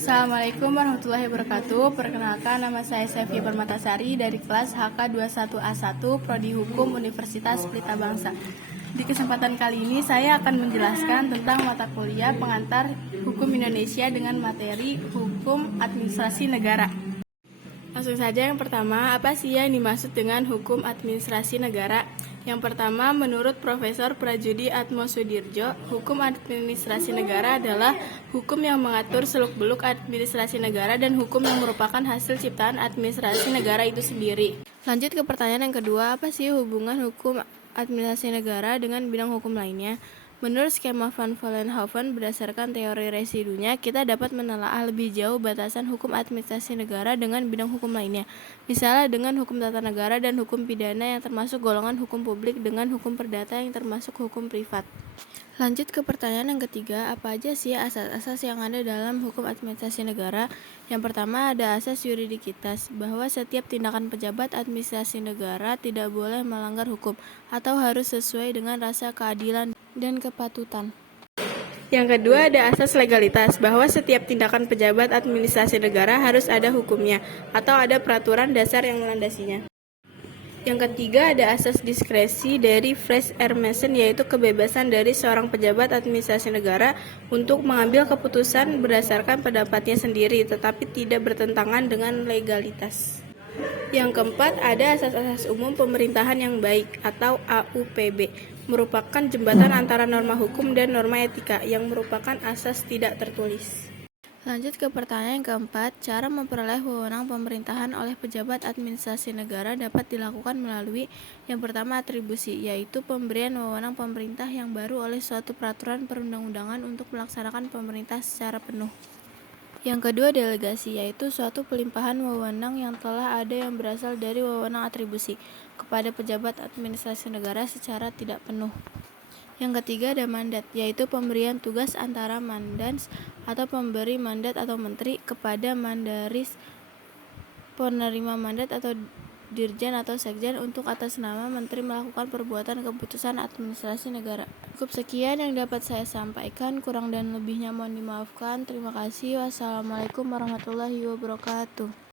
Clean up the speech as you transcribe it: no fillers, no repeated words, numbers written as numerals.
Assalamualaikum warahmatullahi wabarakatuh. Perkenalkan, nama saya Sevia Permatasari dari kelas HK21A1 Prodi Hukum Universitas Pelita Bangsa. Di kesempatan kali ini saya akan menjelaskan tentang mata kuliah pengantar Hukum Indonesia dengan materi Hukum Administrasi Negara. Langsung saja, yang pertama, apa sih yang dimaksud dengan hukum administrasi negara? Yang pertama, menurut Profesor Prajudi Atmosudirjo, hukum administrasi negara adalah hukum yang mengatur seluk-beluk administrasi negara dan hukum yang merupakan hasil ciptaan administrasi negara itu sendiri. Lanjut ke pertanyaan yang kedua, apa sih hubungan hukum administrasi negara dengan bidang hukum lainnya? Menurut skema Van Vollenhoven, berdasarkan teori residunya, kita dapat menelaah lebih jauh batasan hukum administrasi negara dengan bidang hukum lainnya. Misalnya dengan hukum tata negara dan hukum pidana yang termasuk golongan hukum publik dengan hukum perdata yang termasuk hukum privat. Lanjut ke pertanyaan yang ketiga, apa aja sih asas-asas yang ada dalam hukum administrasi negara? Yang pertama ada asas yuridikitas, bahwa setiap tindakan pejabat administrasi negara tidak boleh melanggar hukum atau harus sesuai dengan rasa keadilan dan kepatutan. Yang kedua ada asas legalitas, bahwa setiap tindakan pejabat administrasi negara harus ada hukumnya atau ada peraturan dasar yang melandasinya. Yang ketiga ada asas diskresi dari Fresh Air Mason, yaitu kebebasan dari seorang pejabat administrasi negara untuk mengambil keputusan berdasarkan pendapatnya sendiri, tetapi tidak bertentangan dengan legalitas. Yang keempat ada asas-asas umum pemerintahan yang baik atau AUPB, merupakan jembatan antara norma hukum dan norma etika yang merupakan asas tidak tertulis. Lanjut ke pertanyaan yang keempat, cara memperoleh wewenang pemerintahan oleh pejabat administrasi negara dapat dilakukan melalui yang pertama atribusi, yaitu pemberian wewenang pemerintah yang baru oleh suatu peraturan perundang-undangan untuk melaksanakan pemerintah secara penuh. Yang kedua delegasi, yaitu suatu pelimpahan wewenang yang telah ada yang berasal dari wewenang atribusi kepada pejabat administrasi negara secara tidak penuh. Yang ketiga ada mandat, yaitu pemberian tugas antara mandans atau pemberi mandat atau menteri kepada mandaris penerima mandat atau dirjen atau sekjen untuk atas nama menteri melakukan perbuatan keputusan administrasi negara. Cukup sekian yang dapat saya sampaikan, kurang dan lebihnya mohon dimaafkan. Terima kasih. Wassalamualaikum warahmatullahi wabarakatuh.